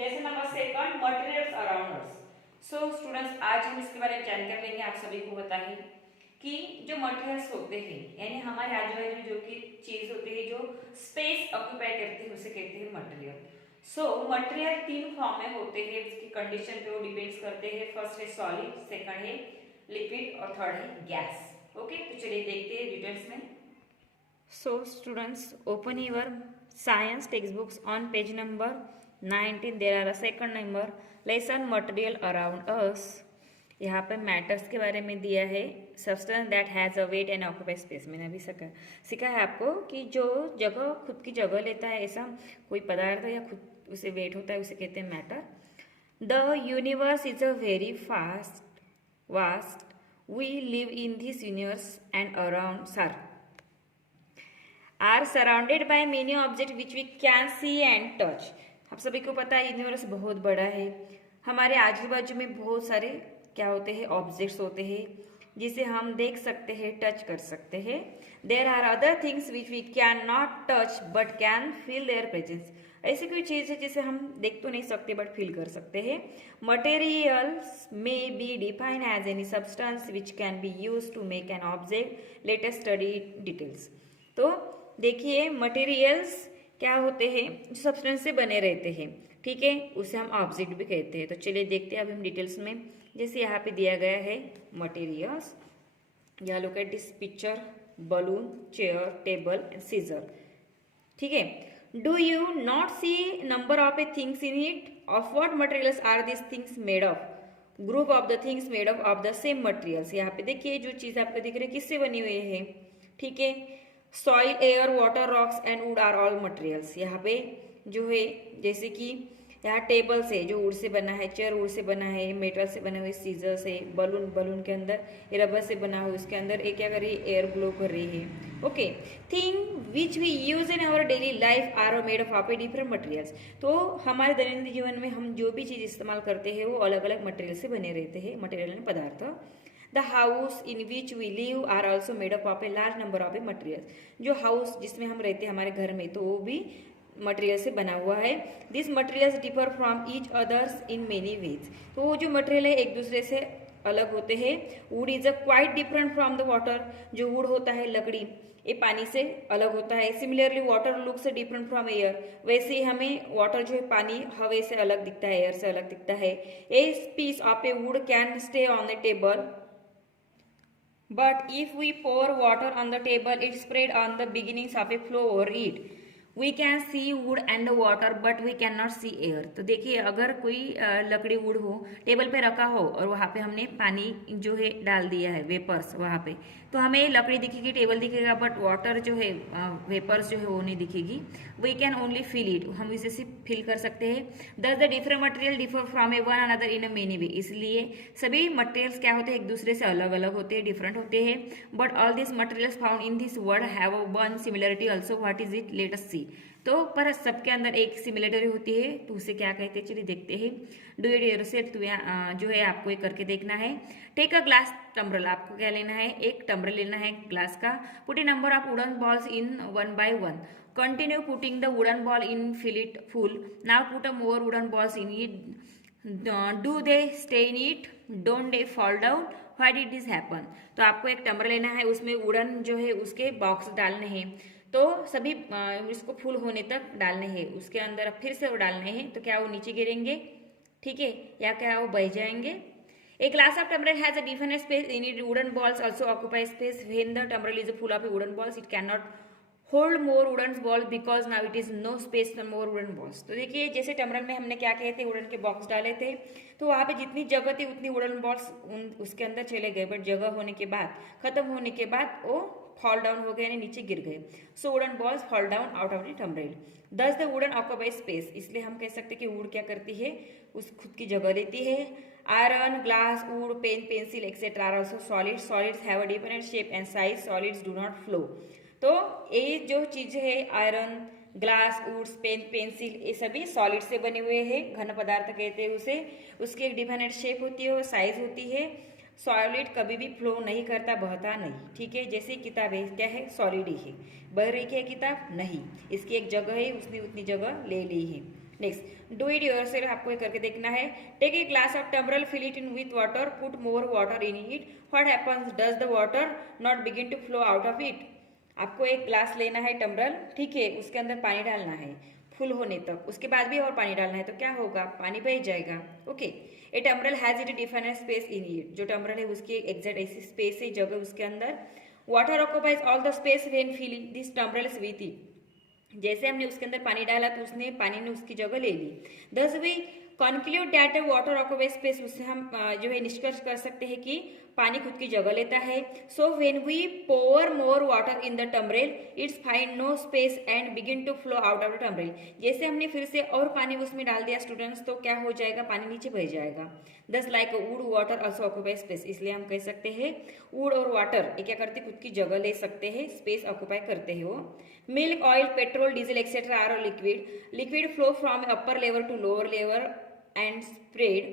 Lesson number second materials around us. So students आज हम इसके बारे में जानकारी लेंगे। आप सभी को पता है कि जो मटेरियल्स होते हैं यानी हमारे आजू बाजू जो कि चीज होती है जो स्पेस ऑक्यूपाई करते हैं उसे कहते हैं मटेरियल। सो मटेरियल तीन फॉर्म में होते हैं, उसकी कंडीशन पे वो डिपेंड्स करते हैं। फर्स्ट है सॉलिड, सेकंड है लिक्विड और थर्ड है गैस। ओके, तो चलिए देखते हैं डिटेल्स में। So students open your science textbooks on page number 19. there are a second number lesson material around us. यहाँ पे मैटर्स के बारे में दिया है। Substance that has a weight and occupy space. मैंने अभी सीखा है आपको कि जो जगह खुद की जगह लेता है, ऐसा कोई पदार्थ या खुद उसे वेट होता है उसे कहते हैं matter. The universe is a very vast we live in this universe and around sir are surrounded by many object which we can see and touch. आप सभी को पता है यूनिवर्स बहुत बड़ा है, हमारे आजू बाजू में बहुत सारे क्या होते हैं, ऑब्जेक्ट्स होते हैं जिसे हम देख सकते हैं, टच कर सकते हैं। There are other things which we can not touch but can feel their presence. ऐसी कोई चीज है जिसे हम देख तो नहीं सकते बट फील कर सकते हैं। Materials may be defined as any substance which can be use to make an object. Let us study details. तो देखिए मटेरियल्स क्या होते हैं, जो सब्सटेंस से बने रहते हैं, ठीक है, उसे हम ऑब्जेक्ट भी कहते हैं। तो चलिए देखते हैं अब हम डिटेल्स में। जैसे यहाँ पे दिया गया है मटेरियल्स, या look at this picture, balloon, chair, table and scissor, ठीक है। Do you not see number of a things in it? Of what materials are this things made of? Group of the things made of the same materials. यहाँ पे देखिए जो चीज आपको दिख रही है किससे बनी हुई है, ठीक है। Soil, air, water, rocks and wood are all materials. यहाँ पे जो है जैसे कि यहाँ टेबल से जो वुड से बना है, चेयर वुड से बना है, मेटल से बने हुए सीजर से, बलून के अंदर ये रबर से बना हुआ, उसके अंदर एक क्या कर रही है, एयर ब्लो कर रही है। Okay, thing which we use in our daily life are made of a different materials. तो हमारे दैनंदिन जीवन में हम जो भी चीज इस्तेमाल करते हैं वो अलग अलग मटेरियल से बने रहते हैं, मटेरियल यानी पदार्थ। The house in which we live are also made up of a large number of materials. जो हाउस जिसमें हम रहते हैं हमारे घर में, तो वो भी मटेरियल से बना हुआ है। This materials differ from each others in many ways. तो वो जो मटेरियल है एक दूसरे से अलग होते हैं। Would is a quite different from the water. जो वुड होता है, लकड़ी, ये पानी से अलग होता है। Similarly water looks different from air. वैसे ही हमें वाटर जो है पानी हवा से अलग दिखता है, एयर से अलग दिखता है। A piece of a wood can stay on a table, but if we pour water on the table it spread on the beginnings of a flow over it. We can see wood and water but we cannot see air. तो देखिए अगर कोई लकड़ी would हो, table पे रखा हो और वहाँ पे हमने पानी जो है डाल दिया है, वेपर्स वहाँ पे, तो हमें लकड़ी दिखेगी, टेबल दिखेगा, बट वाटर जो है, वेपर्स जो है वो नहीं दिखेगी। We can only feel it, हम इसे सिर्फ फील कर सकते हैं। Thus the different material differ from a one another in a many way. इसलिए सभी मटेरियल्स क्या होते हैं, एक दूसरे से अलग अलग होते हैं, डिफरेंट होते हैं। But all this materials found in this world have one similarity also. What is it? Let us see. तो पर सबके अंदर एक सिमिलरिटी होती है, तो उसे क्या कहते हैं, चलिए देखते हैं। डू इट योरसेल्फ, जो है आपको ये करके देखना है। टेक अ ग्लास टम्बरल, आपको क्या लेना है, एक टम्बरल लेना है ग्लास का। Put a number of wooden balls in one by one. Continue putting the wooden ball in, fill it full. Now put a more wooden balls in it. Do they stay in it? Don't they fall down? Why did this happen? तो आपको एक टम्बरल लेना है, उसमें wooden जो है उसके box डालने हैं, तो सभी इसको फुल होने तक डालने हैं। उसके अंदर फिर से वो डालने हैं, तो क्या वो नीचे गिरेंगे, ठीक है, या क्या वो बह जाएंगे। A glass of tumbler has a definite space in it. Wooden balls also occupy space. When the tumbler is full of wooden balls, it cannot hold more wooden balls because now it is no space for more wooden balls. तो देखिए जैसे tumbler में हमने क्या किए थे, wooden के box डाले थे, तो वहाँ पे जितनी जगह थी उतनी वुडन बॉल्स उसके अंदर चले गए, बट जगह होने के बाद, खत्म होने के बाद वो फॉल डाउन हो गए, यानी नीचे गिर गए। So wooden balls fall down out of the tumbler. Thus the wooden occupy space, इसलिए हम कह सकते हैं कि वुड क्या करती है, उस खुद की जगह लेती है। Iron, glass, wood, pen, pencil etcetera are also solid. Solids have a different shape and size. Solids do not flow. तो ये जो चीज है, iron, glass, woods, pen, pencil, ये सभी सॉलिड से बने हुए हैं, घन पदार्थ कहते हैं उसे। उसकी एक डिफरेंट शेप होती है, साइज होती है। सॉलिड कभी भी फ्लो नहीं करता, बहता नहीं, ठीक है। जैसे किताब है, क्या है, सॉलिड ही है, बह रही है किताब नहीं, इसकी एक जगह है, उसने उतनी जगह ले ली है। नेक्स्ट, डू इट योरसेल्फ, आपको ये करके देखना है। Take a glass of tumbler, fill it in with water, put more water in it, what happens, does the water not begin to flow out of it. आपको एक glass लेना है टम्बरल, ठीक है, उसके अंदर पानी डालना है फुल होने तक, उसके बाद भी और पानी डालना है, तो क्या होगा, पानी बह जाएगा। Okay, a tumbler has it defined space in it, जो टम्बरल है उसकी एग्जैक्ट ऐसी स्पेस है, जगह उसके अंदर। Water occupies all the space when filling this tumblers with it, जैसे हमने उसके अंदर पानी डाला तो उसने पानी ने उसकी जगह ले ली। Thus we conclude that water occupies space, उससे हम जो है निष्कर्ष कर सकते हैं कि पानी खुद की जगह लेता है। So when we pour more water in the tumbler, it's find no space and begin to flow out of the tumbler, जैसे हमने फिर से और पानी उसमें डाल दिया स्टूडेंट्स, तो क्या हो जाएगा, पानी नीचे बह जाएगा। दस like would water also occupy space, इसलिए हम कह सकते हैं वुड और वाटर ये क्या करते, खुद की जगह ले सकते हैं, स्पेस ऑक्युपाई करते हैं वो। Milk, oil, petrol, diesel etcetera are liquid, liquid flow from upper level to lower level and spread.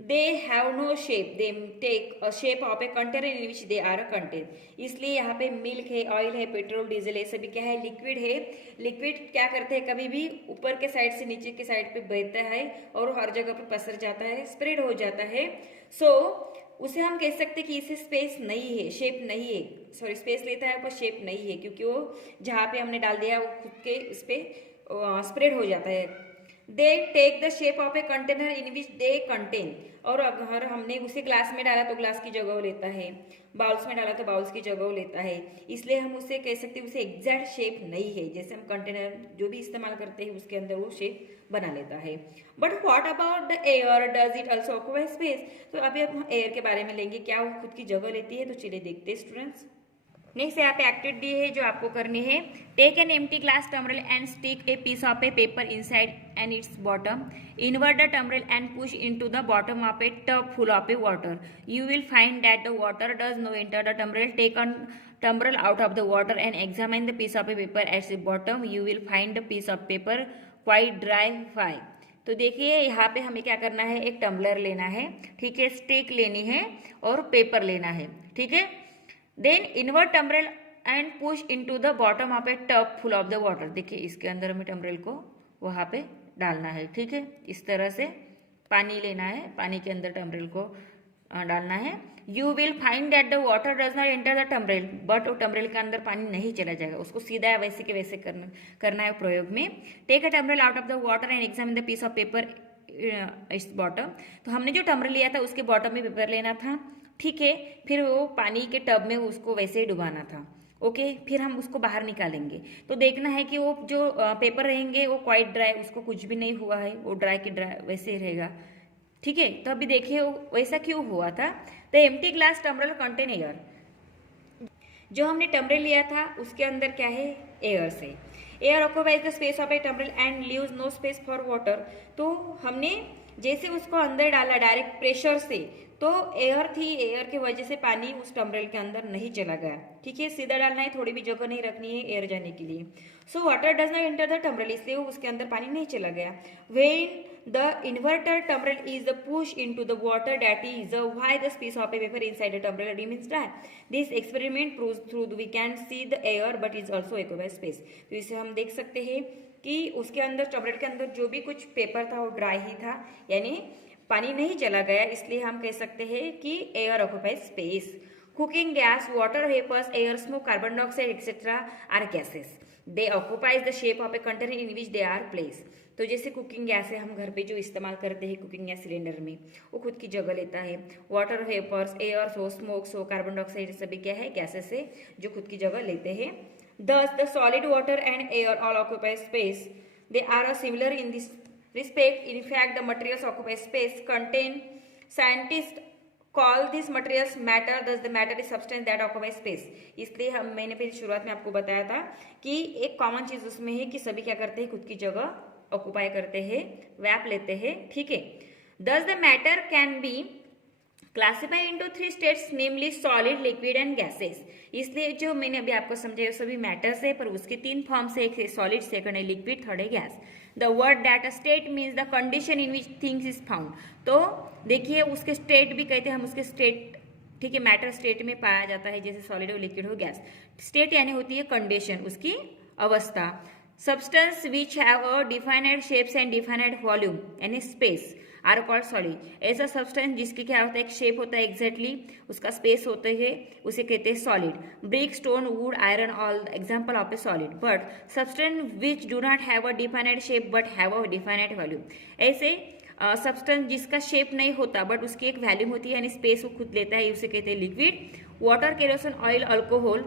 They have no shape, they take a shape of a container in which they are contained. इसलिए यहाँ पे milk है, oil है, petrol, diesel है, सभी क्या है, liquid है। लिक्विड क्या करते हैं, कभी भी ऊपर के साइड से नीचे के साइड पे बहता है और हर जगह पे पसर जाता है, स्प्रेड हो जाता है। सो उसे हम कह सकते हैं कि इसे स्पेस नहीं है, शेप नहीं है, सॉरी स्पेस लेता है पर शेप नहीं है, क्योंकि वो जहाँ पे हमने डाल दिया वो खुद के इस पे स्प्रेड हो जाता है। They take the shape of a container in which they contain, और अगर हमने उसे ग्लास में डाला तो ग्लास की जगह लेता है, बाउल्स में डाला तो बाउल्स की जगह लेता है, इसलिए हम उसे कह सकते हैं उसे एग्जैक्ट शेप नहीं है, जैसे हम कंटेनर जो भी इस्तेमाल करते हैं उसके अंदर वो शेप बना लेता है। But what about the air, does it also occupy space, तो अभी हम एयर के बारे में लेंगे, क्या वो खुद की जगह लेती है, तो चलिए देखते हैं स्टूडेंट्स। नेक्स्ट यहाँ पे एक्टिविटी दी है जो आपको करनी है। Take an empty glass tumbler and stick a piece of a paper inside and it's bottom, invert the tumbler and push into the bottom of a tub full of a water, you will find that the water does no enter the tumbler, take on tumbler out of the water and examine the piece of a paper at the bottom, you will find the piece of paper quite dry फाई। तो देखिए यहाँ पे हमें क्या करना है, एक टम्बलर लेना है, ठीक है, स्टिक लेनी है और पेपर लेना है, ठीक है। Then invert tumbler and push into the bottom of a tub full of the water, देखिए इसके अंदर हमें टम्बरेल को वहाँ पे डालना है, ठीक है, इस तरह से पानी लेना है, पानी के अंदर टम्बरेल को डालना है। You will find that the water does not enter the tumbler, but वो टम्बरेल के अंदर पानी नहीं चला जाएगा, उसको सीधा वैसे के वैसे करना है प्रयोग में। Take a tumbler out of the water and examine the piece of paper is bottom, तो हमने जो टम्बरेल लिया था उसके बॉटम में पेपर लेना था, ठीक है, फिर वो पानी के टब में उसको वैसे ही डुबाना था। ओके, फिर हम उसको बाहर निकालेंगे तो देखना है कि वो जो पेपर रहेंगे वो क्वाइट ड्राई, उसको कुछ भी नहीं हुआ है, वो ड्राई के ड्राई वैसे ही रहेगा, ठीक है। तो अभी देखिए वो वैसा क्यों हुआ था। The empty glass tumbler contain air, जो हमने टम्बरल लिया था उसके अंदर क्या है, एयर से। Air occupies the space of a tumbler and leaves no space for water, तो हमने जैसे उसको अंदर डाला डायरेक्ट प्रेशर से, तो एयर थी, एयर की वजह से पानी उस टम्बरल के अंदर नहीं चला गया, ठीक है, सीधा डालना है, थोड़ी भी जगह नहीं रखनी है एयर जाने के लिए। So water does not enter the tumbler, इसलिए उसके अंदर पानी नहीं चला गया। When the inverter tumbler is the push into the water, that is why the piece of a paper inside the tumbler remains dry. This experiment proves through we can see the air but is also occupy space, तो इसे हम देख सकते हैं कि उसके अंदर टम्बरल के अंदर जो भी कुछ पेपर था वो ड्राई ही था, यानी पानी नहीं चला गया, इसलिए हम कह सकते हैं कि air occupies space. Cooking gas, water vapours, air smoke, carbon dioxide etcetera are gases, they occupies the shape of a container in which they are place. तो जैसे कुकिंग गैस है, हम घर पे जो इस्तेमाल करते हैं कुकिंग गैस सिलेंडर में, वो खुद की जगह लेता है। वाटर वेपर्स, एयर हो, स्मोक्स हो, कार्बन डाइऑक्साइड सभी क्या है, गैसेस है जो खुद की जगह लेते हैं। Thus, the solid water and air all occupy space. They are similar in this respect. In fact, the materials occupy space contain. Scientists call these materials matter. Thus, the matter is substance that occupies space. इसलिए मैंने फिर शुरुआत में आपको बताया था कि एक कॉमन चीज उसमें है कि सभी क्या करते हैं, खुद की जगह ऑक्युपाई करते हैं, व्याप लेते हैं, ठीक है। Thus, the matter can be classify into 3 states, namely solid, liquid and gases. इसलिए जो मैंने अभी आपको समझाया सभी मैटर्स है, पर उसके 3 फॉर्म्स है, एक है सॉलिड, सेकंड है लिक्विड, थर्ड है gas. The word that state means the condition in which things is found, तो देखिए उसके स्टेट भी कहते हैं हम, उसके स्टेट, ठीक है, मैटर स्टेट में पाया जाता है, जैसे सॉलिड हो, लिक्विड हो, गैस। स्टेट यानी होती है कंडीशन, उसकी अवस्था। substance which have a defined shapes and defined volume यानी space आर कॉल्ड सॉलिड. ऐसा सब्सटेंस जिसकी क्या होता है, एक शेप होता है एग्जैक्टली, उसका स्पेस होता है, उसे कहते हैं solid. Brick, stone, would, iron all example of a solid. But substance which do not have a defined shape but have a defined value. ऐसे सब्सटेंस जिसका शेप नहीं होता बट उसकी एक वैल्यू होती है यानी स्पेस वो खुद लेता है, उसे कहते हैं liquid. Water, kerosene, oil, alcohol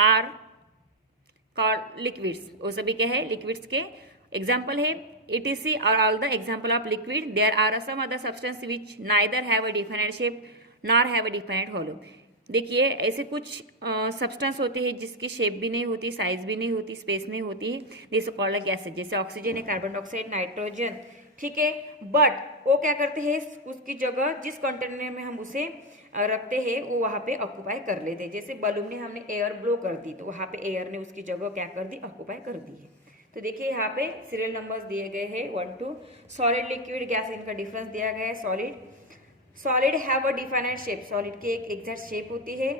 are called liquids. वो सभी क्या है, लिक्विड्स के एग्जाम्पल है. etc are all the example of liquid. There are some other substance which neither have a definite shape nor have a definite volume. देखिए ऐसे कुछ substance होते हैं जिसकी शेप भी नहीं होती, साइज भी नहीं होती, स्पेस नहीं होती, दिस कॉल्ड गैसेज. जैसे ऑक्सीजन है, कार्बन डाइऑक्साइड, नाइट्रोजन, ठीक है. बट वो क्या करते हैं, उसकी जगह जिस कंटेनर में हम उसे रखते हैं वो वहाँ पे ऑक्यूपाई कर लेते हैं. जैसे बलून में हमने एयर ब्लो कर दी तो वहाँ पे एयर ने उसकी जगह क्या कर दी, ऑक्यूपाई कर दी है. तो देखिए यहाँ पे सीरियल नंबर्स दिए गए हैं 1 2. सॉलिड, लिक्विड, गैस, इनका डिफरेंस दिया गया है. Solid have a defined shape, solid की एक एग्जैक्ट शेप होती है.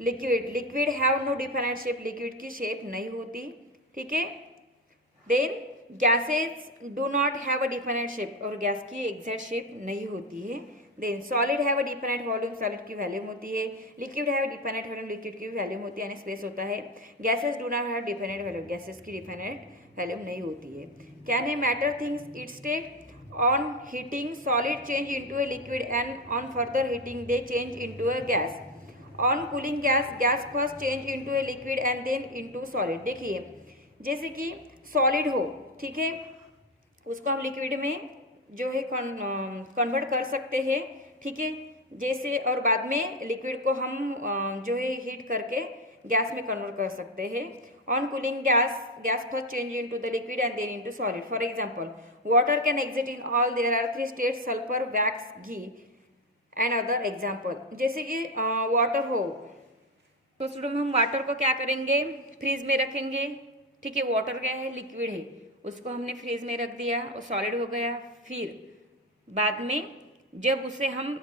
Liquid have no defined shape, liquid की शेप नहीं होती, ठीक है. Then gases do not have a defined shape, और गैस की एग्जैक्ट शेप नहीं होती है. Then solid have a definite volume, solid की वैल्यूम होती है. Liquid have definite volume, liquid की वैल्यूम होती है यानी स्पेस होता है. Gases do not have definite volume, gases की डिफाइनेट वैल्यूम नहीं होती है. Can a matter things it state on heating solid change into a liquid and on further heating they change into a gas. On cooling gas first change into a liquid and then into solid. देखिए जैसे कि solid हो, ठीक है, उसको हम liquid में जो है कन्वर्ट कर सकते हैं, ठीक है. जैसे और बाद में लिक्विड को हम जो है हीट करके गैस में कन्वर्ट कर सकते हैं. On cooling gas first change into the liquid and then into solid. For example water can exit in all, there are 3 states, sulphur, wax, ghee and other example. जैसे कि वाटर हो तो student हम water को क्या करेंगे, फ्रीज में रखेंगे, ठीक है. वाटर क्या है, लिक्विड है, उसको हमने फ्रीज में रख दिया और सॉलिड हो गया. फिर बाद में जब उसे हम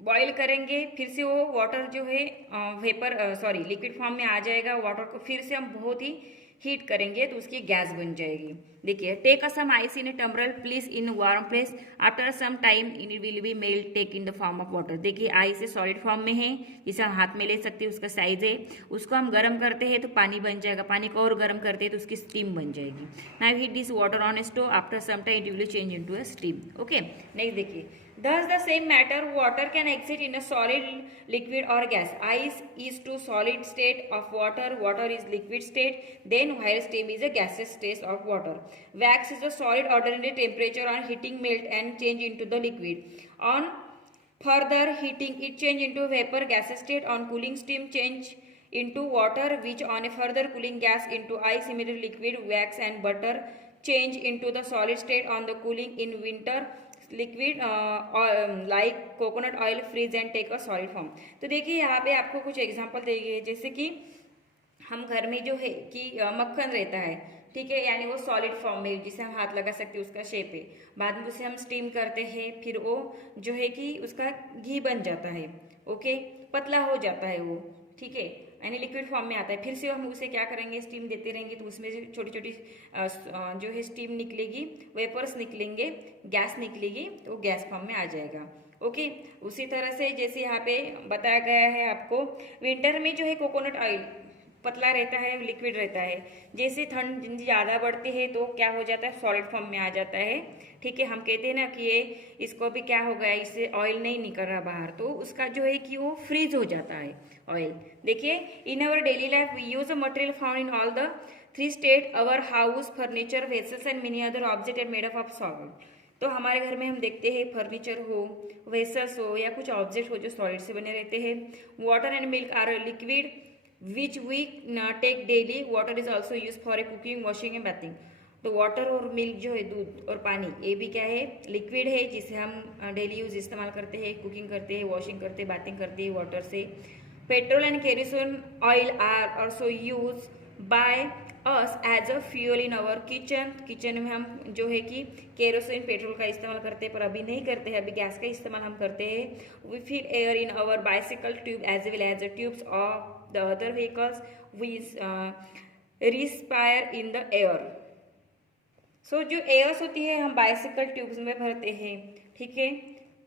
बॉईल करेंगे फिर से वो वाटर जो है लिक्विड फॉर्म में आ जाएगा. वाटर को फिर से हम बहुत ही हीट करेंगे तो उसकी गैस बन जाएगी. देखिए take a some ice in a tumbler, place in warm place, after some time it will be melt, take in the form of water. देखिए आइस सॉलिड फॉर्म में है, जिसे हम हाथ में ले सकते हैं, उसका साइज है. उसको हम गर्म करते हैं तो पानी बन जाएगा, पानी को और गर्म करते हैं तो उसकी स्टीम बन जाएगी. Now heat this water on stove, after some time it will change into a steam. Okay. Next देखिए, thus the same matter water can exist in a solid, liquid or gas. Ice is to solid state of water, water is liquid state, then while steam is a gaseous state of water. Wax is a solid ordinary temperature, on heating melt and change into the liquid. On further heating it change into vapor, gaseous state. On cooling steam change into water, which on a further cooling gas into ice. Similarly liquid, wax and butter change into the solid state on the cooling in winter. Liquid like coconut oil freeze and take a solid form. तो देखिए यहाँ पे आपको कुछ example दिए गए, जैसे कि हम घर में जो है कि मक्खन रहता है, ठीक है, यानी वो सॉलिड फॉर्म में जिसे हम हाथ लगा सकते हैं, उसका शेप है. बाद में उसे हम स्टीम करते हैं, फिर वो जो है कि उसका घी बन जाता है. ओके, पतला हो जाता है वो, ठीक है, यानी लिक्विड फॉर्म में आता है. फिर से हम उसे क्या करेंगे, स्टीम देते रहेंगे तो उसमें से छोटी छोटी जो है स्टीम निकलेगी, वेपर्स निकलेंगे, गैस निकलेगी, तो गैस फॉर्म में आ जाएगा. ओके. उसी तरह से जैसे यहाँ पे बताया गया है आपको, विंटर में जो है कोकोनट ऑयल पतला रहता है, लिक्विड रहता है. जैसे ठंड ज़्यादा बढ़ती है तो क्या हो जाता है, सॉलिड फॉर्म में आ जाता है, ठीक है. हम कहते हैं ना कि ये इसको भी क्या हो गया, इससे ऑयल नहीं निकल रहा बाहर, तो उसका जो है कि वो फ्रीज हो जाता है ऑयल. देखिए in our daily life we use a material found in all the 3 state, our house, furniture, vessels and many other object and made up of solid. तो हमारे घर में हम देखते हैं फर्नीचर हो, वेसल्स हो या कुछ ऑब्जेक्ट हो जो सॉलिड से बने रहते हैं. Water and milk are liquid which we take daily. Water is also used for a cooking, washing and bathing. तो वाटर और मिल्क जो है, दूध और पानी, ये भी क्या है, लिक्विड है, जिसे हम डेली यूज इस्तेमाल करते हैं, कुकिंग करते हैं, वॉशिंग करते हैं, बाथिंग करते हैं वाटर से. Petrol and kerosene oil are also use by us as a fuel in our kitchen. Kitchen में हम जो है कि केरोसिन, पेट्रोल का इस्तेमाल करते हैं, पर अभी नहीं करते हैं, अभी गैस का इस्तेमाल हम करते हैं. We fill air in our bicycle tube as well as the tubes of the other vehicles. We respire in the air. So जो एयर्स होती है हम बाइसिकल ट्यूब्स में भरते हैं, ठीक है,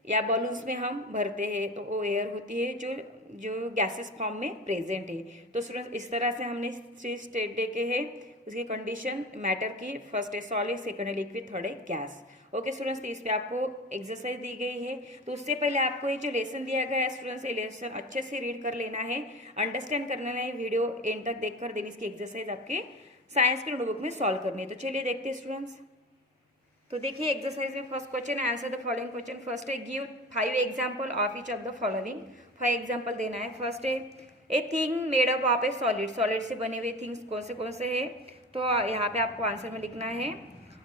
या बलून्स में हम भरते हैं, तो वो एयर होती है जो जो गैसेस फॉर्म में प्रेजेंट है। तो स्टूडेंट्स इस तरह से हमने 3 स्टेट देखे हैं, उसकी कंडीशन मैटर की, फर्स्ट है सॉलिड, सेकंड है लिक्विड, थर्ड है गैस। ओके स्टूडेंट्स, तो इस पे आपको एक्सरसाइज दी गई है। तो उससे पहले आपको ये जो लेसन दिया गया है स्टूडेंट्स, ये लेसन अच्छे से रीड कर लेना है, अंडरस्टैंड करना है, वीडियो एंड तक देखकर देन इसकी एक्सरसाइज आपके साइंस के नोटबुक में सॉल्व करनी है। तो चलिए देखते हैं स्टूडेंट्स। तो देखिए एक्सरसाइज में first question, answer the following question. First है give 5 example of each of the following. 5 example देना है। फर्स्ट है a thing made up of a solid, solid से बने हुए थिंग्स कौन से है, तो यहाँ पे आपको आंसर में लिखना है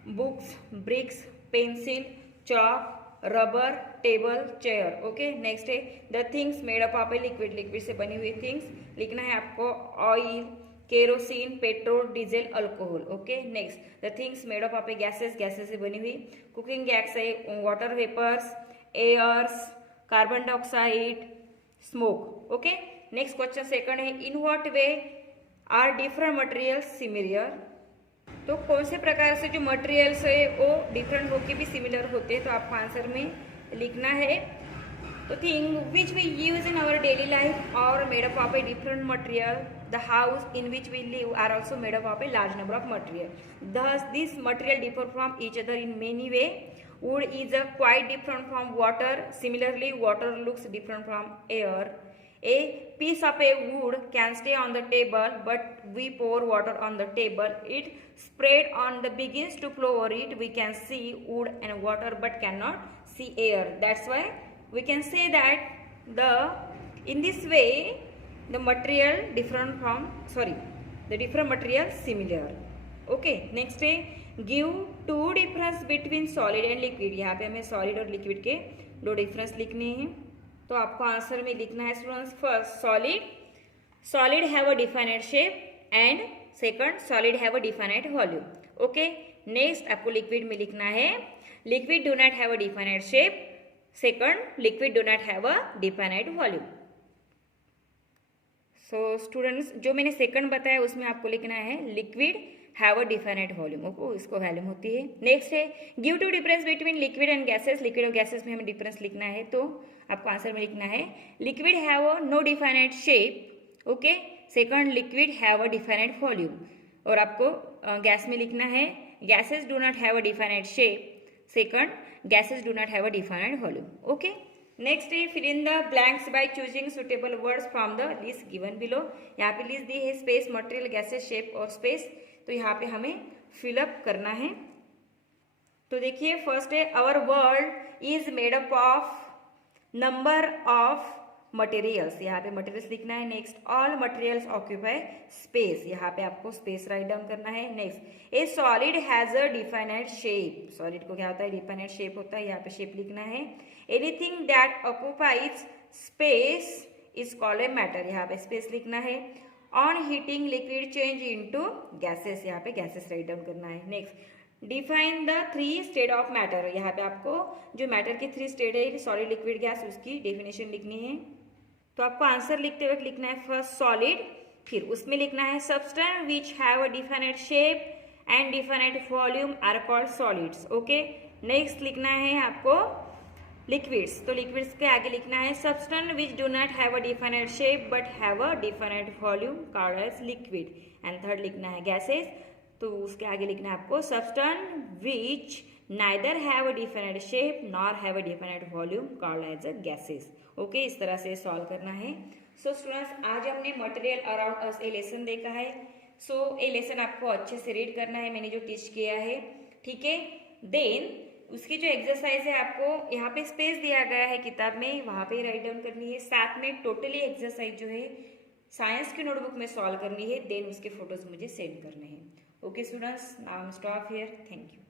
books, bricks, pencil, chalk, rubber, table, chair. Okay, next है the things made up of a liquid, liquid से बनी हुई थिंग्स लिखना है आपको oil, kerosene, petrol, diesel, alcohol. Okay, next the things made up of a gases, gases से बनी हुई कुकिंग गैस है water vapours, airs, carbon dioxide, smoke. Okay, next question second है in what way are different materials similar, तो कौन से प्रकार से जो मटेरियल्स है वो डिफरेंट होके भी सिमिलर होते हैं, तो आपको आंसर में लिखना है तो thing which we use in our daily life और made up of a different material, the house in which we live are also made up of a large number of material, thus this material differ from each other in many way. Wood is a quite different from water, similarly water looks different from air. A piece of a wood can stay on the table, but we pour water on the table, it spread on the begins to flow over it, we can see wood and water but cannot see air. That's why we can say that in this way the material different from the different material similar. Okay, next है give 2 difference between solid and liquid, यहाँ पे हमें solid और liquid के 2 difference लिखने हैं। तो आपको आंसर में लिखना है students first solid have a definite shape and second solid have a definite volume. Okay, next आपको लिक्विड में लिखना है liquid do not have a definite shape, second liquid do not have a definite volume. So students जो मैंने second बताया उसमें आपको लिखना है liquid have a definite volume, okay, इसको वॉल्यूम होती है। नेक्स्ट है give 2 difference between liquid and gases, liquid और गैसेस में हमें डिफरेंस लिखना है, तो आपको आंसर में लिखना है liquid have a no definite shape, okay, second liquid have a definite volume, और आपको गैस में लिखना है gases do not have a definite shape, second gases do not have a definite volume. Okay, next है fill in the blanks by choosing suitable words from the list given below. यहाँ पे list दी है space, material, gases, shape और space, तो यहाँ पे हमें फिलअप करना है। तो देखिए फर्स्ट है our world is made up of number of materials, यहाँ पे मटेरियल्स लिखना है। Next all materials occupy space, यहाँ पे आपको स्पेस राइट डाउन करना है। Next a solid has a definite shape, solid को क्या होता है डिफाइनेट शेप होता है, यहाँ पे शेप लिखना है। Anything that occupies space is called a matter, यहाँ पे स्पेस लिखना है। On heating liquid change into gases, यहाँ पे गैसेस राइट डाउन करना है। Next define the 3 state of matter, यहाँ पे आपको जो मैटर की 3 स्टेट है सॉलिड, लिक्विड, गैस, उसकी डेफिनेशन लिखनी है। तो आपको आंसर लिखते वक्त लिखना है फर्स्ट सॉलिड, फिर उसमें लिखना है substance which have a definite shape and definite volume are called solids. Okay, next लिखना है आपको लिक्विड्स, तो लिक्विड्स के आगे लिखना है substance which do not have a definite shape but have a definite volume called as liquid. And third लिखना है गैसेस, तो उसके आगे लिखना है आपको substance which neither have a definite shape nor have a definite volume called as a gases. Okay, इस तरह से सॉल्व करना है। सो स्टूडेंट्स आज हमने मटेरियल अराउंड अस ए लेसन देखा है। सो ए लेसन आपको अच्छे से रीड करना है, मैंने जो टीच किया है, ठीक है। देन उसकी जो एक्सरसाइज है आपको यहाँ पे स्पेस दिया गया है किताब में, वहाँ पे राइट डाउन करनी है, साथ में टोटली एक्सरसाइज जो है साइंस की नोटबुक में सॉल्व करनी है। देन उसके फोटोज मुझे सेंड करने हैं। Okay students, now stop here, thank you.